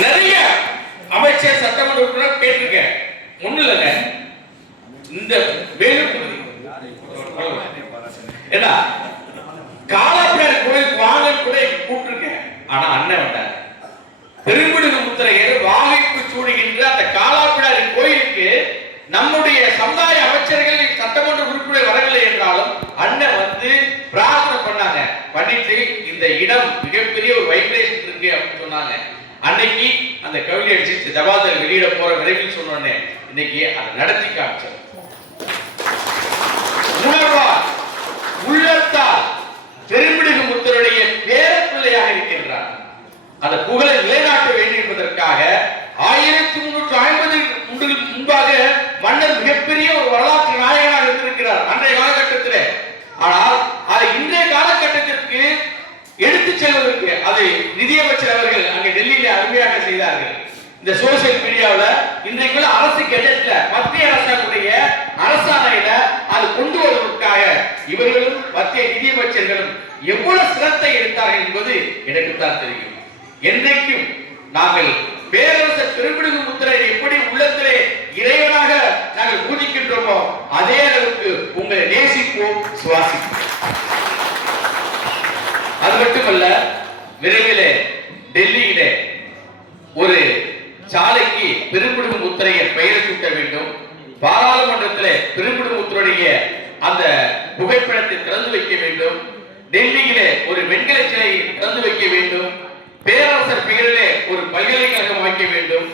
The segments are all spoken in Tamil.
நிறைய அமைச்சர் சட்டமன்ற உறுப்பினர் கேட்டிருக்கேன். ஒண்ணு இல்லைங்க. இந்த வேலூர் ஏன்னா காலப்பேர் கோயிலுக்கு வாங்க கூட கூப்பிட்டுருக்கேன். ஆனா அண்ணன் வந்தார். பெரும்பிடுகு முத்திரையர் வாகைப்பு சூடுகின்ற அந்த காலாப்பிடாரி கோயிலுக்கு நம்முடைய சமுதாய அமைச்சர்கள் சட்டமன்ற உறுப்பினர் வரவில்லை என்றாலும் அண்ணன் வந்து பிரார்த்தனை பண்ணாங்க. பண்ணிட்டு இந்த இடம் மிகப்பெரிய ஒரு வைப்ரேஷன் இருக்கு அப்படின்னு சொன்னாங்க. அன்னைக்கு அந்த கவிதை அடிச்சு ஜபாதல் வெளியிட போற விரைவில் சொன்னோடனே இன்னைக்கு அதை நடத்தி காமிச்சது உணர்வா உள்ளத்தால் பெருமிடுகு முத்தருடைய பேரப்பிள்ளையாக இருக்கின்றார். அந்த புகழை நிலைநாட்ட வேண்டும் என்பதற்காக ஆயிரத்தி முன்னூற்று ஐம்பது முன்பாக மன்னர் மிகப்பெரிய ஒரு வரலாற்று டெல்லியில அருமையாக செய்தார்கள். இந்த சோசியல் மீடியாவுல இன்றைக்குள்ள அரசு கெஜெட்ல மத்திய அரசாங்கத்துடைய அரசாணையில அது கொண்டு வருவதற்காக இவர்களும் மத்திய நிதியமைச்சர்களும் எவ்வளவு சிரத்தை எடுத்தார்கள் என்பது எனக்கு தான் தெரியும். என்றைக்கும் நாங்கள் பேரரசர் பெருமிடுகு முத்திரையை எப்படி உள்ளத்திலே இறைவனாக நாங்கள் பூஜிக்கின்றோமோ அதே அளவுக்கு உங்களை நேசிப்போம் சுவாசிப்போம். அது மட்டுமல்ல விரைவில் ஒரு சாலைக்கு பெரும்பிடுகு முத்திரையர் பெயர் சூட்ட வேண்டும். பாராளுமன்றத்திலே பெரும்பிடுகு முத்திரைய அந்த புகைப்படத்தை திறந்து வைக்க வேண்டும். டெல்லியிலே ஒரு வெண்கல சிலையை திறந்து வைக்க வேண்டும். பேரரசர் பெயரிலே ஒரு பல்கலைக்கழகம் அமைக்க வேண்டும்.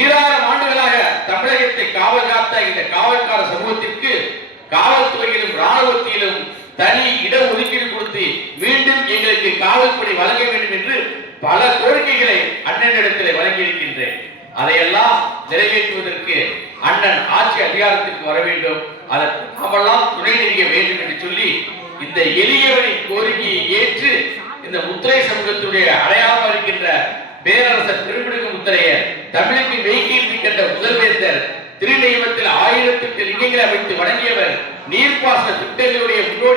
ஈராயிரம் ஆண்டுகளாக தமிழகத்தை காவல் காத்த இந்த காவல்கார சமூகத்திற்கு காவல்துறையிலும் ராணுவத்திலும் தனி இட ஒதுக்கீடு கொடுத்து மீண்டும் எங்களுக்கு காவல்பணி வழங்க வேண்டும் என்று பல கோரிக்கைகளை அண்ணனிடத்திலே வழங்கியிருக்கின்றேன். அதையெல்லாம் நிறைவேற்றுவதற்கு அண்ணன் ஆட்சி அதிகாரத்திற்கு வர வேண்டும். அதற்கு நாமெல்லாம் துணை நிற்க வேண்டும் என்று சொல்லி இந்த எளியவரின் கோரிக்கையை ஏற்று இந்த முத்திரை சமூகத்துடைய அடையாளம் இருக்கின்ற பேரரசர் திருமிடுகு முத்திரையர் தமிழுக்கு மெய்கீர்த்திக்கின்ற முதல்வேந்தர் திருநெய்வத்தில் ஆயிரத்துக்கு லிங்கங்களை அமைத்து வழங்கியவர் நீர்ப்பாசன திட்டங்களுடைய முன்னோடி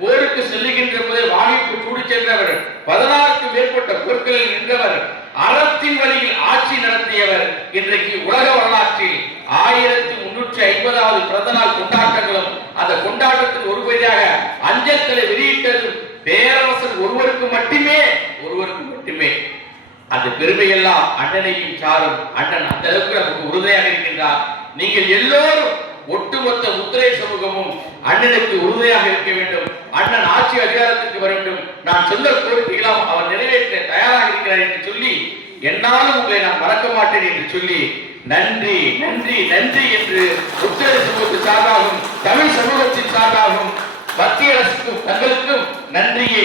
போருக்கு செல்லுகின்ற போதே வாகிப்பு சூடு சென்றவர் பதினாறுக்கும் மேற்பட்ட போர்களில் நின்றவர் அறத்தின் வழியில் ஆட்சி நடத்தியவர். இன்றைக்கு உலக வரலாற்றில் ஆயிரத்தி முன்னூற்றி ஐம்பதாவது பிறந்த நாள் கொண்டாட்டங்களும் அந்த கொண்டாட்டத்தின் ஒரு பகுதியாக அஞ்சல்களை வெளியிட்டது பேரரசர் ஒருவருக்கு மட்டுமே ஒருவருக்கு மட்டுமே. அந்த பெருமையெல்லாம் அண்ணனையும் சாரும் அண்ணன் அந்த அளவுக்கு நமக்கு உறுதியாக இருக்கின்றார். நீங்கள் எல்லோரும் ஒட்டுமொத்த முத்திரை சமூகமும் அண்ணனுக்கு உறுதியாக இருக்க வேண்டும். அண்ணன் ஆட்சி அதிகாரத்துக்கு வர வேண்டும். நான் சொந்த கோரிக்கைகளாம் அவர் நிறைவேற்ற தயாராக இருக்கிறார் என்று சொல்லி என்னாலும் உங்களை நான் மறக்க மாட்டேன் என்று சொல்லி நன்றி நன்றி நன்றி என்று உத்தர சமூகத்தின் சார்பாகவும் தமிழ் சமூகத்தின் சார்பாகவும் மத்திய அரசுக்கும் தங்களுக்கும் நன்றியை